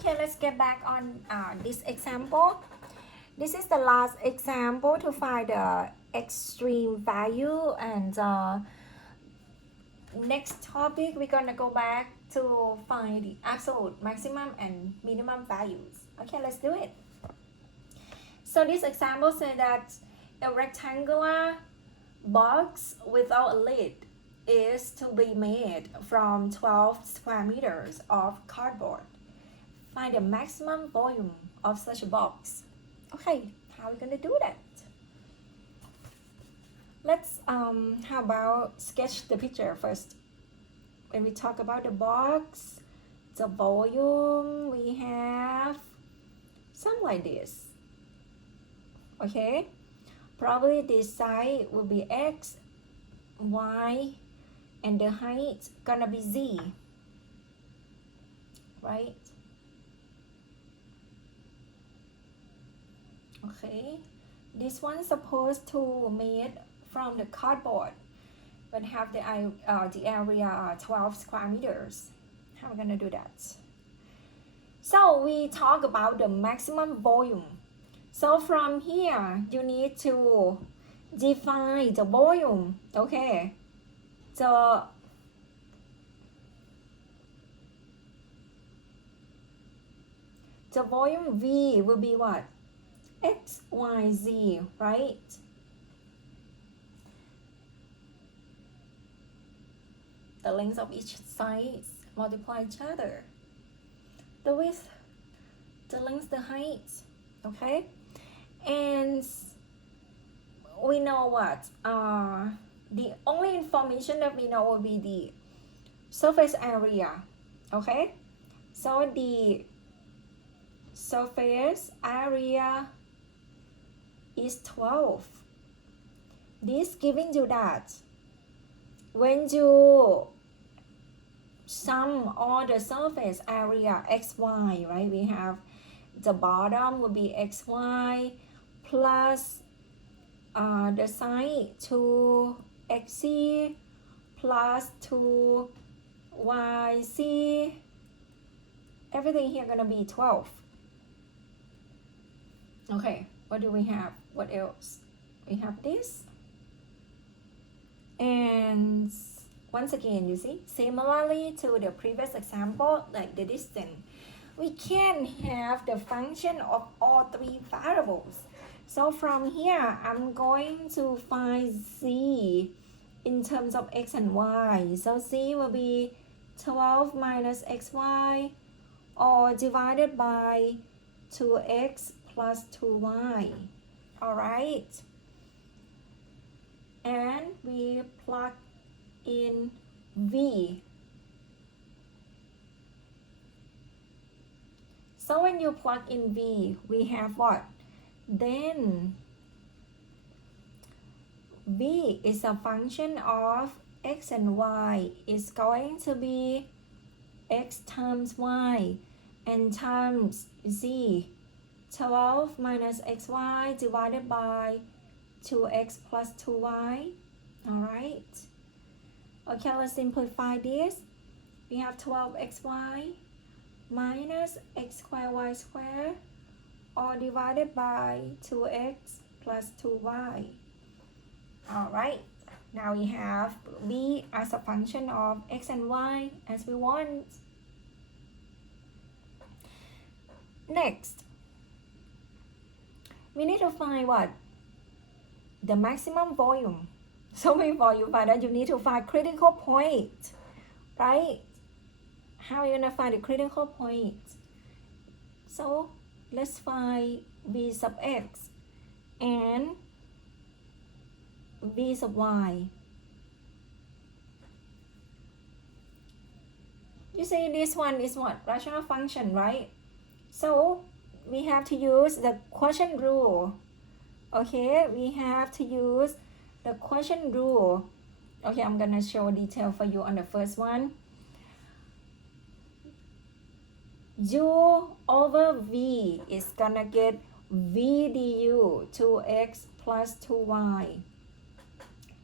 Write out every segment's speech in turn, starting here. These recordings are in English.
Okay, let's get back on this example. This is the last example to find the extreme value, and next topic we're gonna go back to find the absolute maximum and minimum values. Okay, let's do it. So this example says that a rectangular box without a lid is to be made from 12 square meters of cardboard. Find the maximum volume of such a box. Okay, how are we gonna do that? Let's how about sketch the picture first. When we talk about the box, the volume, we have something like this. Okay, probably this side will be x, y, and the height gonna be z, right? Okay, this one is supposed to made from the cardboard, but have the area 12 square meters. How are we gonna do that? So we talk about the maximum volume. So from here, you need to define the volume. Okay, the volume V will be what? X, Y, Z, right? The length of each side multiply each other. The width, the length, the height, okay? And we know what? The only information that we know will be the surface area, okay? So the surface area is 12. This giving you that when you sum all the surface area xy, right? We have the bottom will be xy plus the side 2xc plus 2yc. Everything here gonna be 12. Okay, what do we have? What else? We have this. And once again, you see, similarly to the previous example, like the distance, we can have the function of all three variables. So from here, I'm going to find z in terms of x and y. So z will be 12 minus xy, or divided by 2x plus 2y. All right. And we plug in v. So when you plug in v, we have what? Then v is a function of x and y. It's going to be x times y and times z. 12 minus xy divided by 2x plus 2y. All right. Okay, let's simplify this. We have 12xy minus x squared y squared, or divided by 2x plus 2y. All right. Now we have b as a function of x and y as we want. Next, we need to find what? The maximum volume. So before you find that, you need to find critical point, right? How are you gonna find the critical point? So let's find v sub x and v sub y. You see this one is what? Rational function, right? So we have to use the quotient rule. Okay, we have to use the quotient rule. Okay, I'm gonna show detail for you on the first one. U over v is gonna get v du 2x plus 2y.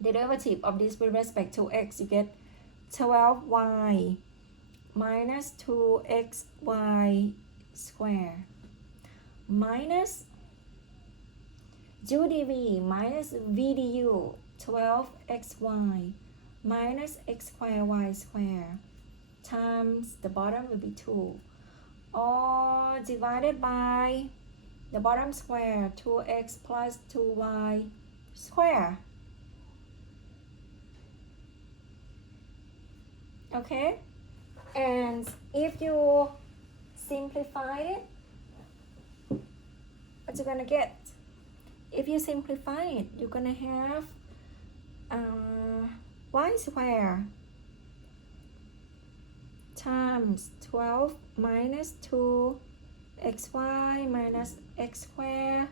The derivative of this with respect to x, you get 12y minus 2xy square minus UDV minus VDU 12xy minus x square y square times the bottom will be 2 all divided by the bottom square 2x plus 2y square. Okay, and if you simplify it, what you're gonna get? If you simplify it, you're gonna have y square times 12 minus 2xy minus x square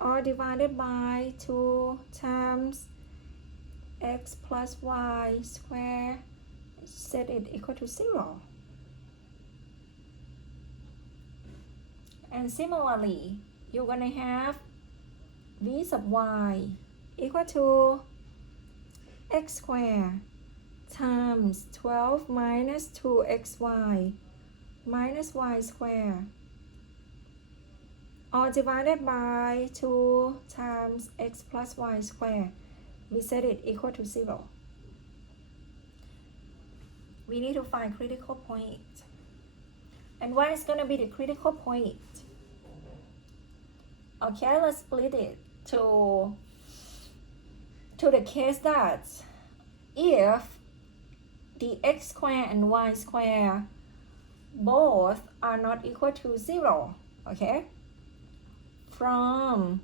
all divided by 2 times x plus y square, set it equal to 0. And similarly, you're gonna have v sub y equal to x square times 12 minus 2xy minus y square all divided by 2 times x plus y square. We set it equal to 0. We need to find critical point. And what is going to be the critical point? Okay, let's split it to the case that if the x square and y square both are not equal to 0, okay, from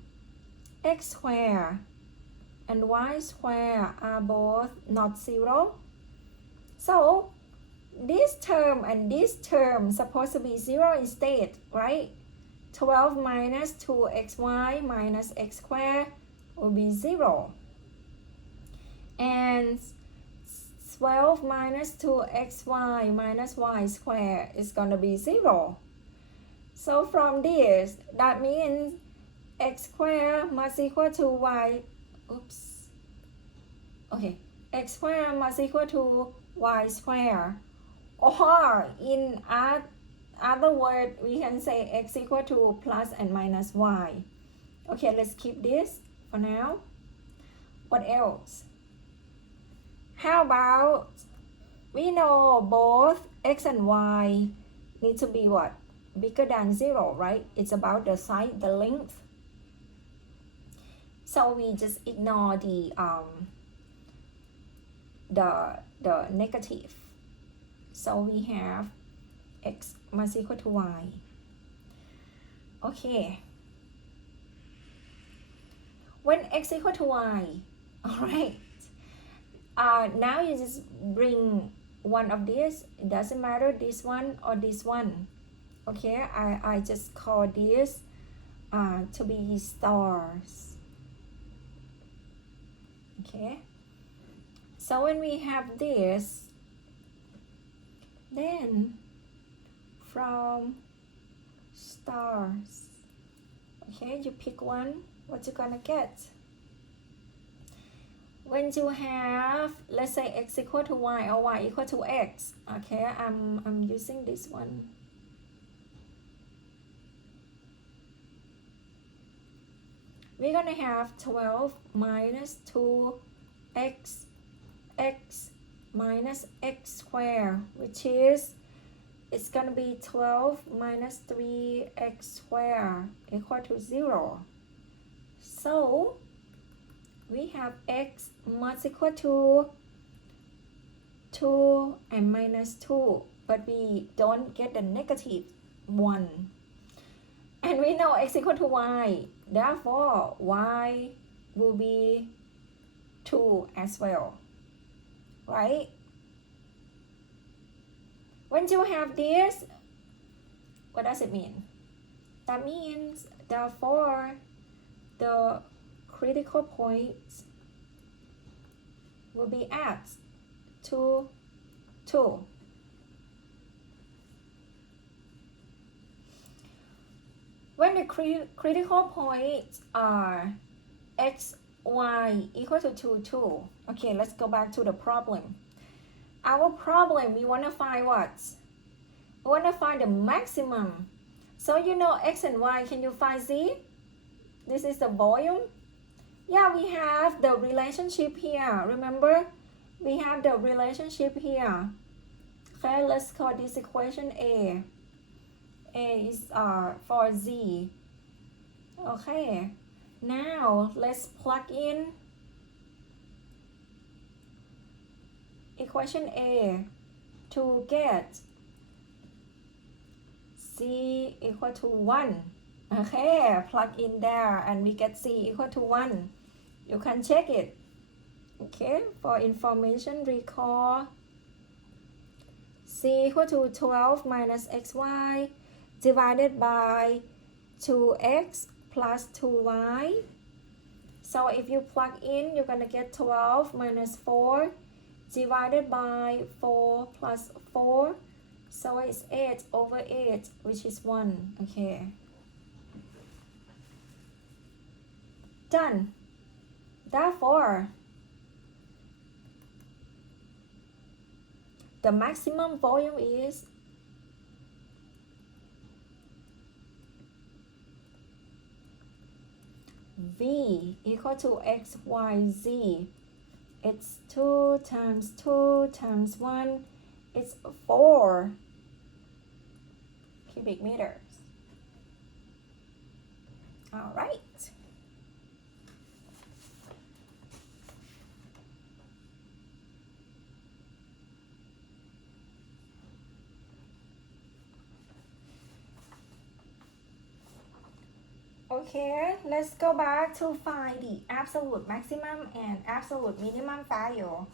x square and y square are both not 0, so this term and this term supposed to be 0 instead, right? 12 minus 2xy minus x square will be 0, and 12 minus 2xy minus y square is going to be 0. So from this, that means x square must equal to y, x square must equal to y square, or in other word, we can say x equal to plus and minus y. Okay, let's keep this for now. What else? How about, we know both x and y need to be what? Bigger than 0, right? It's about the side, the length. So we just ignore the negative. So we have x must equal to y. Okay. When x equal to y, alright. Now you just bring one of these. It doesn't matter this one or this one. Okay, I just call this to be stars. Okay. So when we have this, then from stars, okay, you pick one, what you gonna get? When you have, let's say x equal to y or y equal to x, okay, I'm using this one. We're gonna have 12 minus 2x minus x square, which is, it's gonna be 12 minus 3x square equal to 0. So we have x must equal to 2 and minus 2, but we don't get the negative 1. And we know x equal to y, therefore y will be 2 as well, right? When you have this, what does it mean? That means, therefore, the critical points will be at 2, 2. When the critical points are x, y equal to 2, 2. Okay, let's go back to the problem. Our problem, we want to find what? We want to find the maximum. So you know x and y, can you find z? This is the volume. Yeah, we have the relationship here. Remember? We have the relationship here. Okay, let's call this equation A. A is for z. Okay, now let's plug in equation A to get c equal to 1. Okay, plug in there and we get c equal to 1. You can check it. Okay, for information recall c equal to 12 minus xy divided by 2x plus 2y. So if you plug in, you're gonna get 12 minus 4 divided by 4 plus 4. So it's 8 over 8, which is 1. Okay. Done. Therefore, the maximum volume is V equal to x, y, z. It's 2 times 2 times 1. It's 4 cubic meters. All right. Okay, let's go back to find the absolute maximum and absolute minimum value.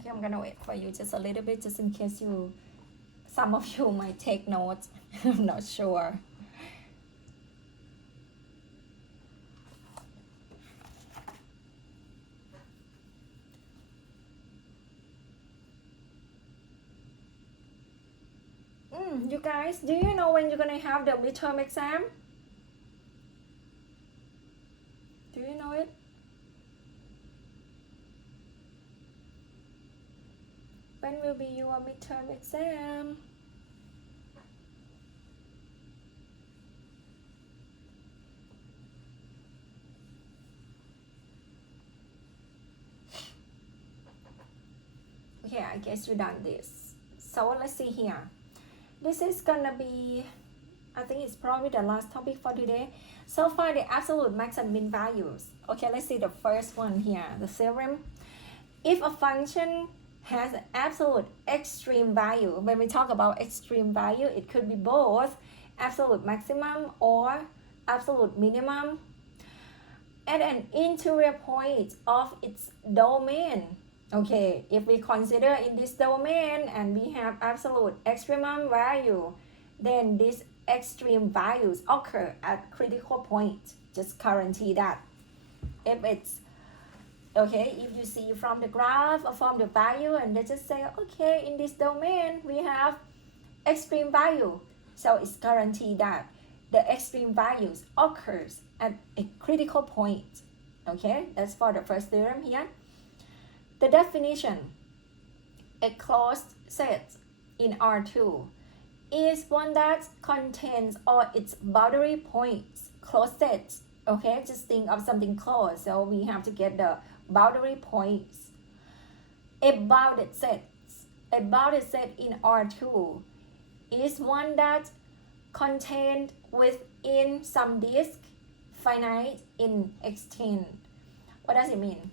Okay, I'm gonna wait for you just a little bit, just in case some of you might take notes. I'm not sure. You guys, do you know when you're gonna have the midterm exam? Do you know it? When will be your midterm exam? Okay, I guess you done this. So let's see here. This is gonna be, I think it's probably the last topic for today. So find the absolute max and min values. Okay, let's see the first one here, the theorem. If a function has an absolute extreme value, when we talk about extreme value, it could be both absolute maximum or absolute minimum at an interior point of its domain. Okay, if we consider in this domain and we have absolute extremum value, then these extreme values occur at critical point. Just guarantee that. If it's okay, if you see from the graph or from the value and they just say, okay, in this domain we have extreme value. So it's guaranteed that the extreme values occurs at a critical point. Okay, that's for the first theorem here. The definition, a closed set in R2 is one that contains all its boundary points. Closed set, okay, just think of something closed, so we have to get the boundary points. A bounded set in R2 is one that contained within some disk finite in extent. What does it mean?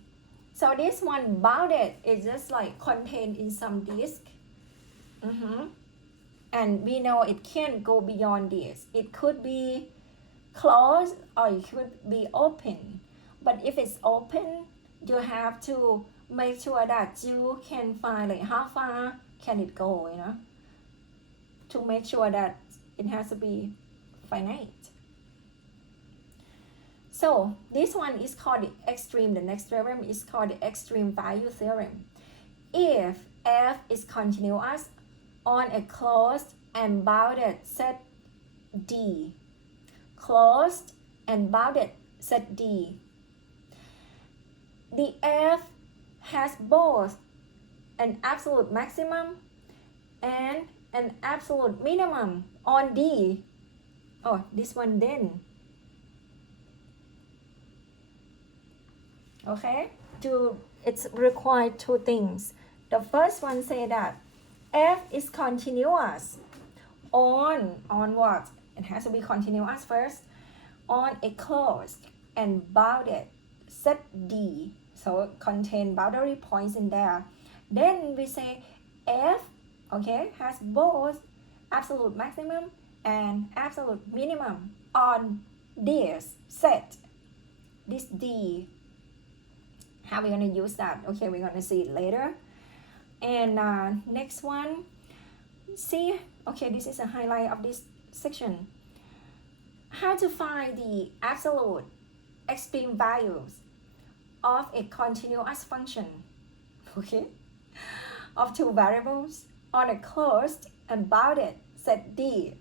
So this one bounded is just like contained in some disk. And we know it can't go beyond this. It could be closed or it could be open. But if it's open, you have to make sure that you can find like how far can it go, to make sure that it has to be finite. So this one is called the extreme. The next theorem is called the extreme value theorem. If f is continuous on a closed and bounded set D, closed and bounded set D, the f has both an absolute maximum and an absolute minimum on D. Oh, this one then. Okay, it's required two things. The first one say that f is continuous on what? It has to be continuous first on a closed and bounded set D. So it contain boundary points in there. Then we say f, okay, has both absolute maximum and absolute minimum on this set, this D. How are we going to use that? Okay, we're going to see it later. And next one, see, okay, this is a highlight of this section. How to find the absolute extreme values of a continuous function, okay, of two variables on a closed and bounded set D.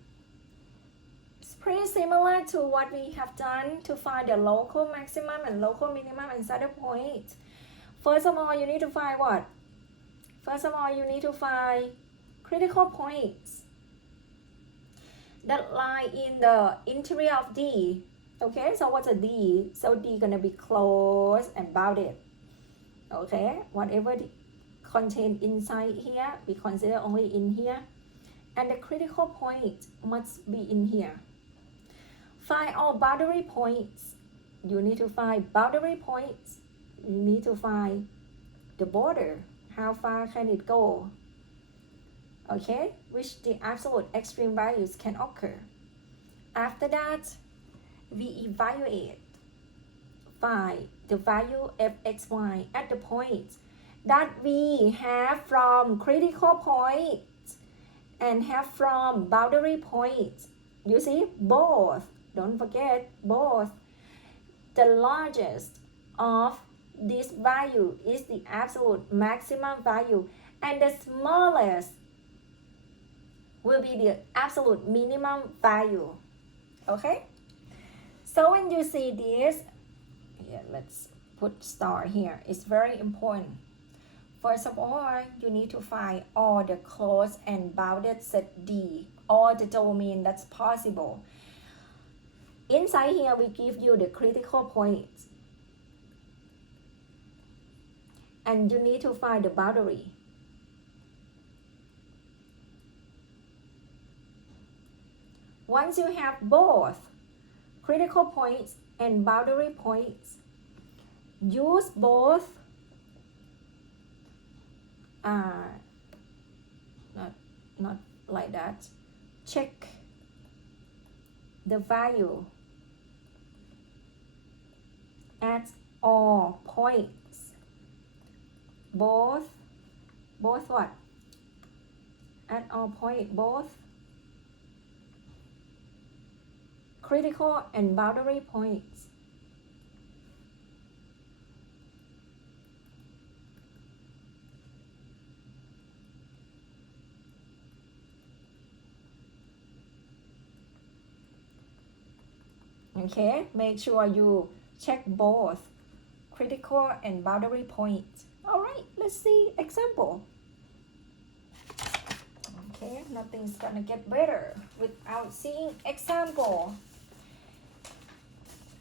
It's pretty similar to what we have done to find the local maximum and local minimum inside a point. First of all, you need to find what? First of all, you need to find critical points that lie in the interior of D. Okay, so what's a D? So D gonna be closed and bounded. Okay, whatever contained inside here, we consider only in here. And the critical point must be in here. Find all boundary points. You need to find boundary points. You need to find the border. How far can it go? Okay, which the absolute extreme values can occur. After that, we evaluate, find the value fxy at the points that we have from critical points and have from boundary points. You see, both, don't forget, both. The largest of this value is the absolute maximum value, and the smallest will be the absolute minimum value. Okay, so when you see this, yeah, let's put star here. It's very important. First of all, you need to find all the closed and bounded set D, all the domain that's possible. Inside here, we give you the critical points, and you need to find the boundary. Once you have both critical points and boundary points, use both not like that. Check the value at all points. Both what? At all points, both critical and boundary points. Okay, make sure you check both critical and boundary points. All right, let's see example. Okay, nothing's gonna get better without seeing example.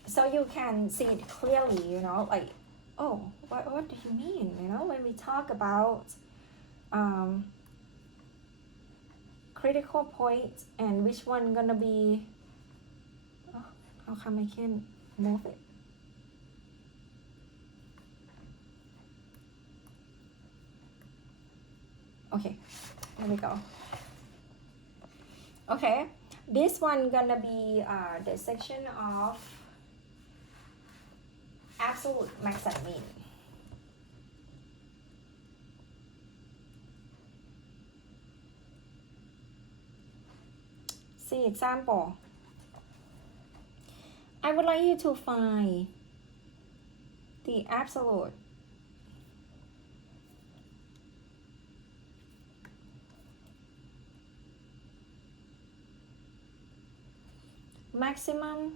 So you can see it clearly, you know, like, oh, what do you mean, you know, when we talk about critical points and which one gonna be, oh, how come I can't move it? Okay, there we go. Okay, this one gonna be the section of absolute max and min. See example. I would like you to find the absolute maximum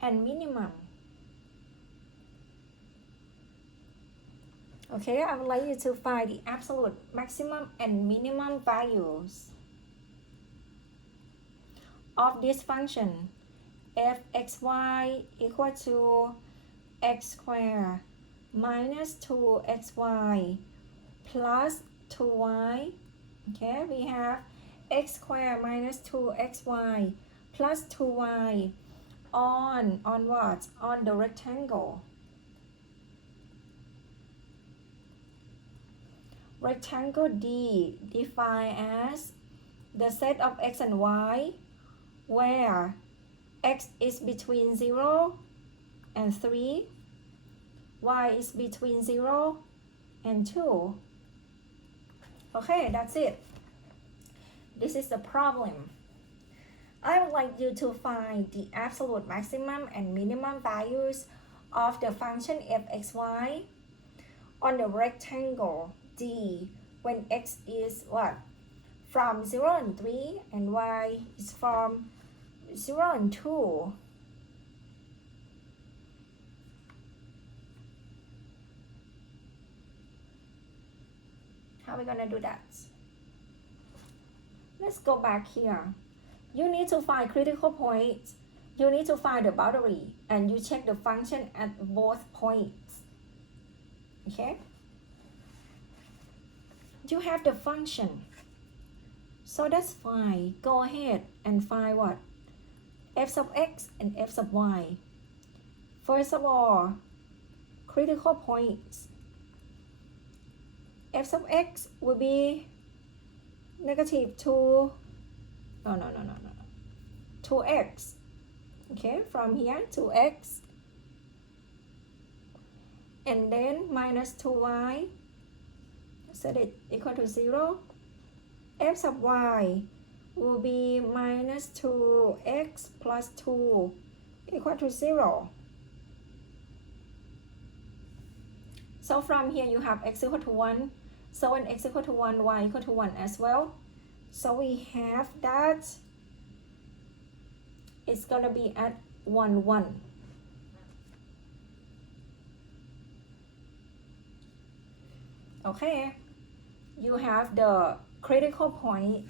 and minimum Okay, I would like you to find the absolute maximum and minimum values of this function fxy equal to x squared minus 2xy plus 2y. Okay, we have x squared minus 2xy plus 2y on what? On the rectangle. Rectangle D defined as the set of x and y where x is between 0 and 3, y is between 0 and 2. Okay, that's it. This is the problem. I would like you to find the absolute maximum and minimum values of the function fxy on the rectangle D when x is what? From 0 and 3 and y is from 0 and 2. How are we gonna do that? Let's go back here. You need to find critical points. You need to find the boundary and you check the function at both points. Okay? You have the function. So that's fine. Go ahead and find what? F sub x and f sub y. First of all, critical points. F sub x will be negative 2, no, 2x. Okay, from here 2x. And then minus 2y. Set it equal to 0. F sub y will be minus 2x plus 2 equal to 0. So from here you have x equal to 1. So when x equal to 1, y equal to 1 as well. So we have that it's going to be at 1, 1. Okay, you have the critical point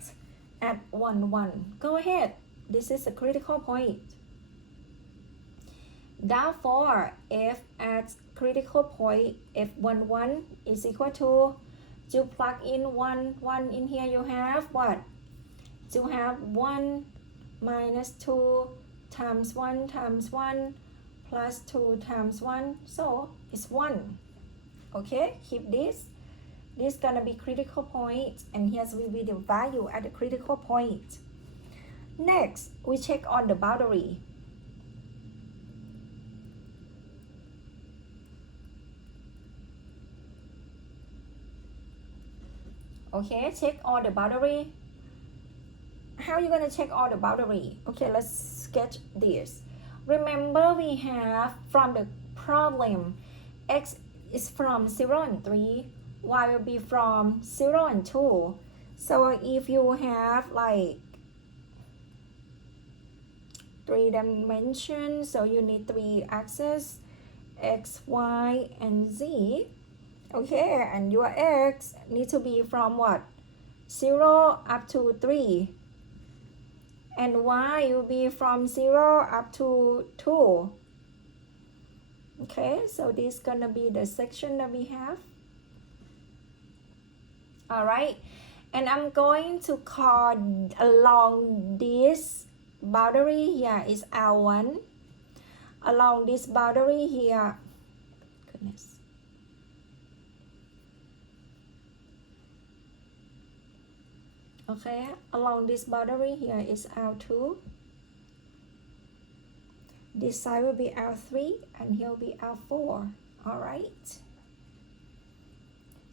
at 1, 1. Go ahead. This is a critical point. Therefore, f at critical point f1, 1 is equal to, you plug in 1, 1 in here, you have what? You have 1 minus 2 times 1 times 1 plus 2 times 1. So it's 1. Okay, keep this. This is gonna be critical point, and here's will be the value at the critical point. Next, we check on the boundary. Okay, check all the boundary. How are you gonna check all the boundary? Okay, let's sketch this. Remember we have from the problem, x is from 0 and 3, y will be from 0 and 2. So if you have like 3 dimensions, so you need 3 axes, x, y, and z. Okay, and your x need to be from what? 0 up to 3. And y will be from 0 up to 2. Okay, so this is gonna be the section that we have. Alright, and I'm going to call along this boundary here is L1. Along this boundary here, goodness. Okay, along this boundary here is L2. This side will be L3 and here will be L4. All right.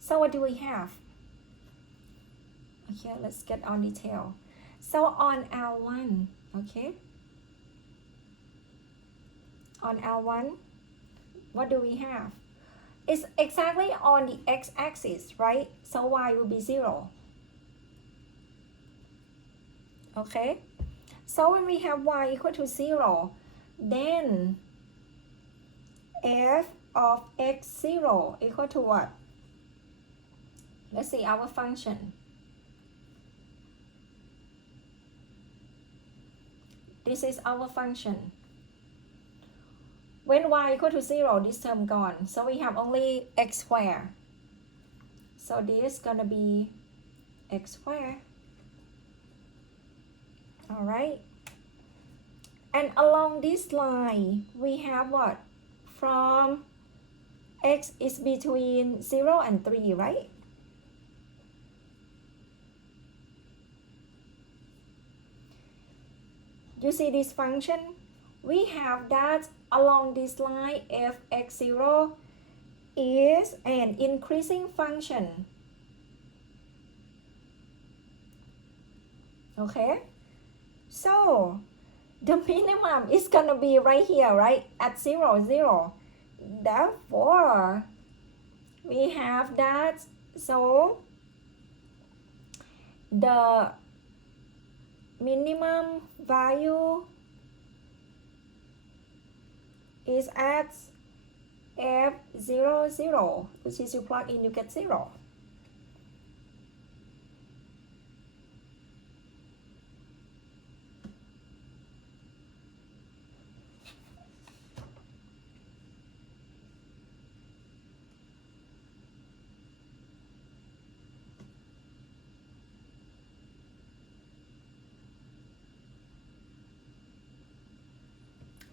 So what do we have? Okay, let's get on detail. So on L1, okay. On L1, what do we have? It's exactly on the x-axis, right? So y will be 0. Okay, so when we have y equal to 0, then f of x0 equal to what? Let's see our function. This is our function. When y equal to 0, this term gone. So we have only x squared. So this is gonna be x squared. Alright. And along this line, we have what? From x is between 0 and 3, right? You see this function? We have that along this line fx0 is an increasing function. Okay? So, the minimum is gonna be right here, right? At 0, 0. Therefore, we have that. So, the minimum value is at f0, 0, which is you plug in, you get 0.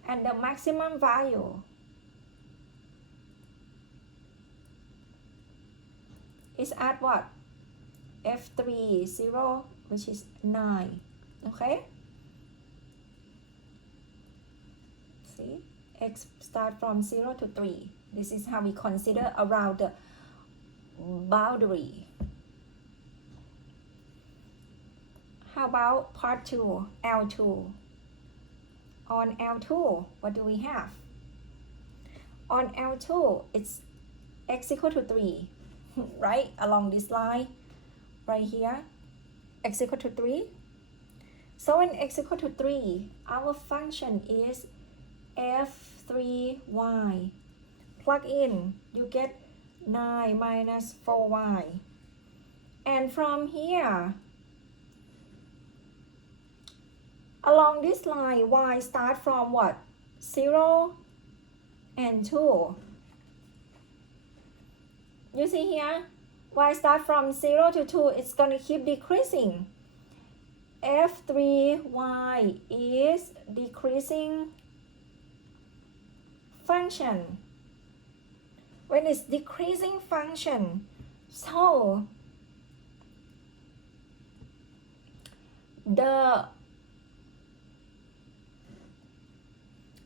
And the maximum value is at what? f3, 0, which is 9. Okay? See? X start from 0 to 3. This is how we consider around the boundary. How about part 2, L2? On L2, what do we have? On L2, it's x equal to 3, right? Along this line, right here, x equal to 3. So when x equal to 3, our function is f3y. Plug in, you get 9 minus 4y. And from here, along this line, y start from what? 0 and 2. You see here, y start from 0 to 2, it's going to keep decreasing. f3y is decreasing function. When it's decreasing function, so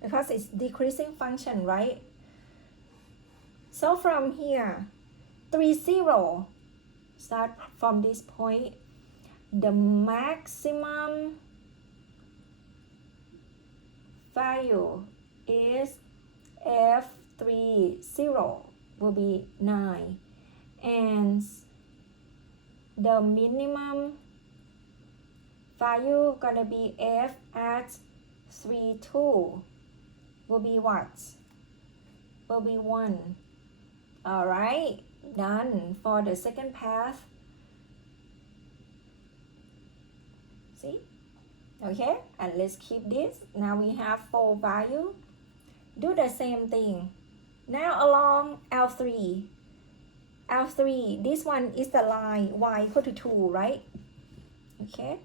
because it's decreasing function, right? So from here, 3, 0, start from this point, the maximum value is f3, 0 will be 9, and the minimum value gonna be f at 3, 2 will be what? Will be 1. Alright, done for the second path. See? Okay, and let's keep this. Now we have 4 value. Do the same thing. Now along L3. L3, this one is the line y equal to 2, right? Okay.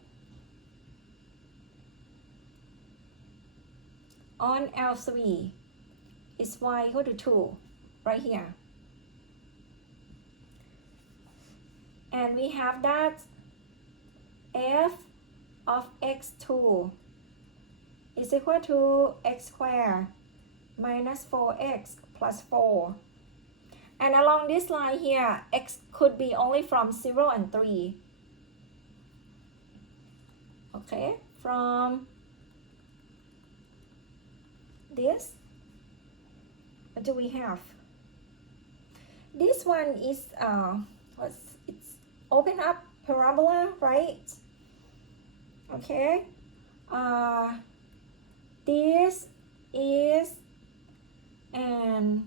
On L3, it's y equal to 2, right here. And we have that f of x2 is equal to x squared minus 4x plus 4. And along this line here, x could be only from 0 and 3. Okay, from this, what do we have? This one is it's open up parabola, right? Okay. This is an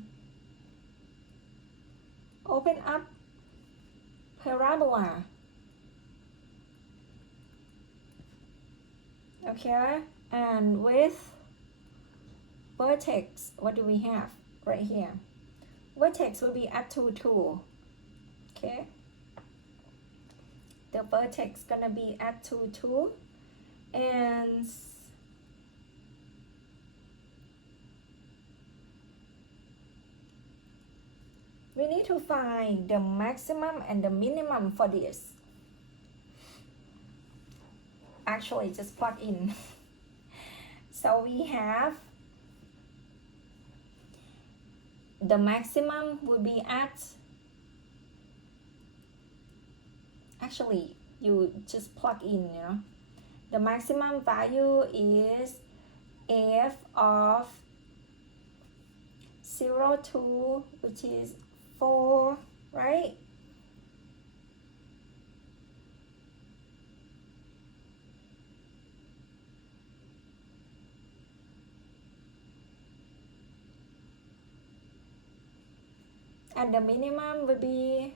open up parabola. Okay, and with vertex, what do we have right here? Vertex will be at 2, 2. Okay, the vertex gonna be at 2, 2, and we need to find the maximum and the minimum for this. Actually, just plug in. So we have the maximum will be at, actually you just plug in, you know. The maximum value is f of 0 to, which is 4, right? And the minimum will be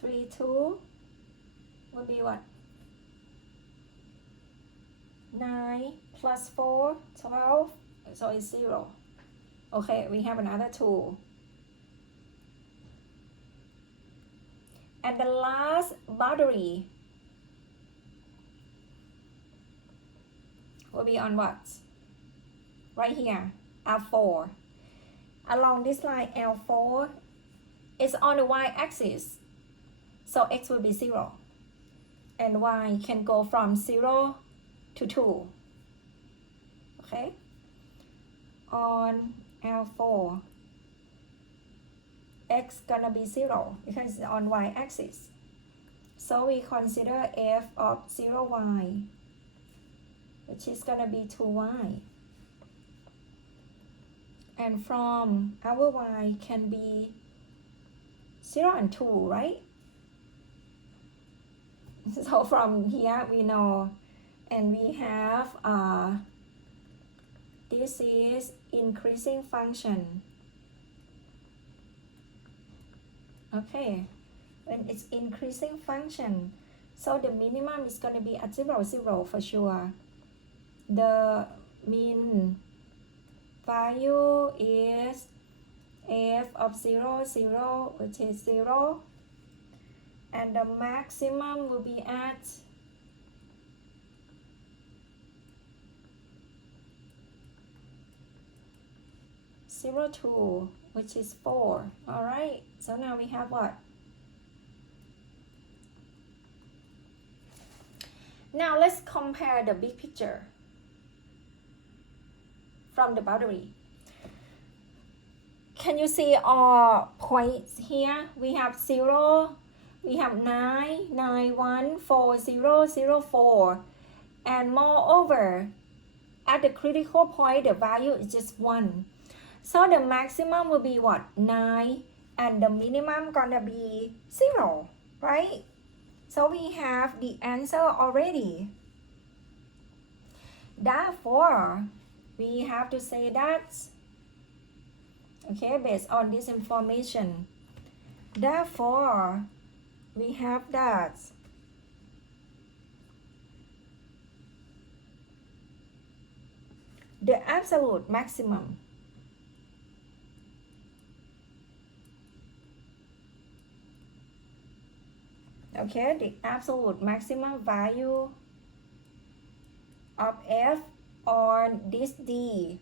3, 2 will be what? 9 plus 4, 12, so it's 0. Okay, we have another 2. And the last boundary will be on what? Right here, L4. Along this line, L4 is on the y-axis. So x will be 0. And y can go from 0 to 2. Okay? On L4, x gonna be 0 because it's on y-axis. So we consider f of 0y, which is gonna be 2y. And from our y can be 0 and 2, right? So from here we know, and we have this is increasing function. Okay, when it's increasing function, so the minimum is going to be at 0, 0 for sure. The mean value is f of 0, 0, which is 0. And the maximum will be at 0, 2, which is 4. All right, so now we have what? Now let's compare the big picture from the boundary. Can you see all points here? We have 0, we have 9, 9, 1, 4, 0, 0, 4. And moreover, at the critical point, the value is just 1. So the maximum will be what? 9. And the minimum gonna be 0, right? So we have the answer already. Therefore, we have to say that, okay, based on this information, therefore, we have that the absolute maximum okay, the absolute maximum value of f on this D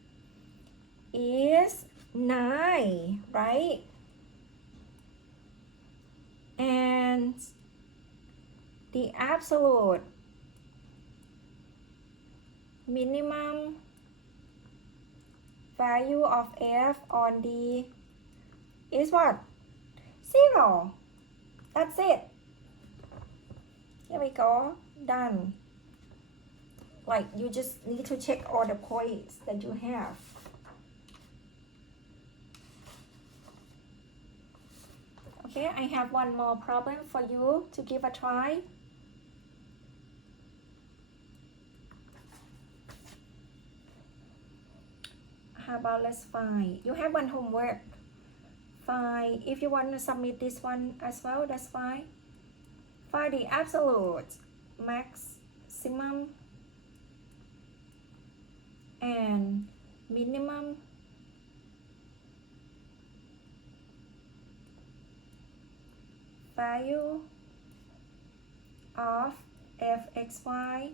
is 9, right? And the absolute minimum value of f on D is what? 0. That's it. Here we go. Done. Like, you just need to check all the points that you have. Okay, I have one more problem for you to give a try. How about let's find, you have one homework. Find, if you want to submit this one as well, that's fine. Find the absolute maximum and minimum value of fxy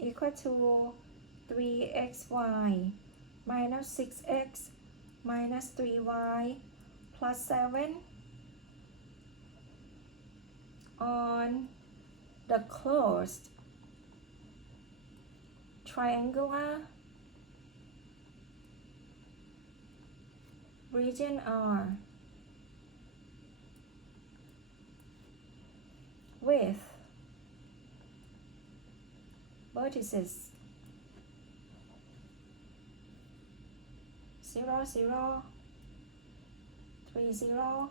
equal to 3xy minus 6x minus 3y plus 7 on the closed triangular region R with vertices 0, 0, 3, 0,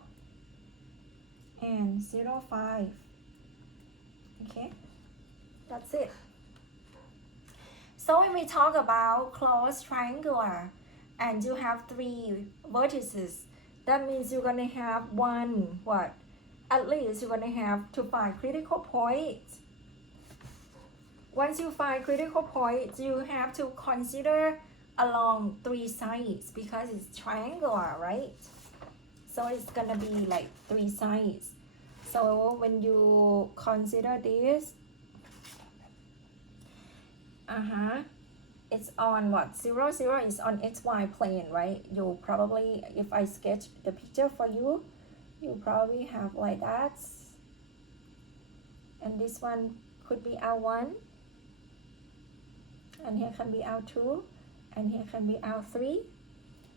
and 0, 5. Okay, that's it. So when we talk about closed triangular and you have 3 vertices, that means you're gonna have one, what? At least you're gonna have to find critical points. Once you find critical points, you have to consider along 3 sides because it's triangular, right? So it's gonna be like 3 sides. So when you consider this, it's on what? 0, 0 is on xy plane, right? You probably, if I sketch the picture for you, you probably have like that. And this one could be R1. And here can be R2. And here can be R3.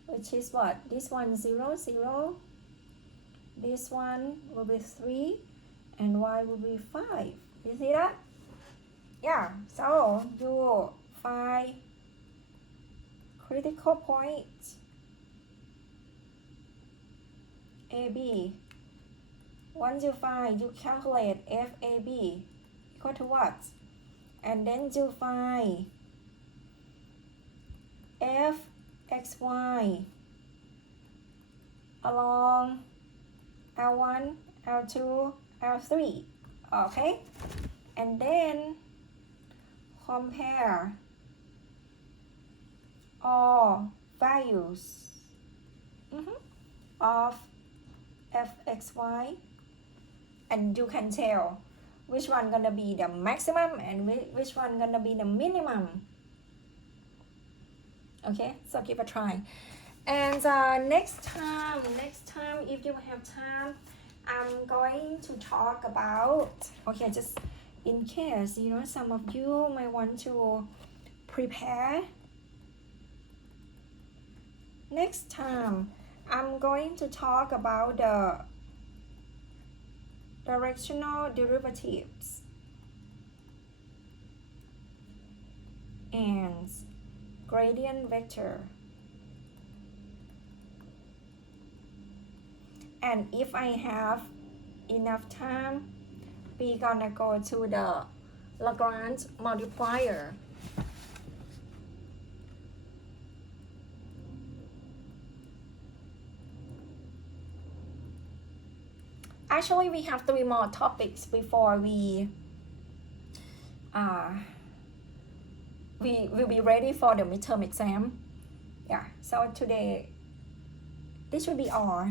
Which is what? This one 0, 0. This one will be 3. And Y will be 5. You see that? Yeah. So you find critical point AB. Once you find, you calculate FAB equal to what? And then you find FXY along L1, L2, L3. Okay? And then compare all values of fxy, and you can tell which one gonna be the maximum and which one gonna be the minimum. Okay, so give a try. And next time if you have time, I'm going to talk about, okay, just in case, you know, some of you might want to prepare. Next time, I'm going to talk about the directional derivatives and gradient vector. And if I have enough time, we're gonna go to the Lagrange multiplier. Actually, we have 3 more topics before we will be ready for the midterm exam. Yeah, so today, this should be all.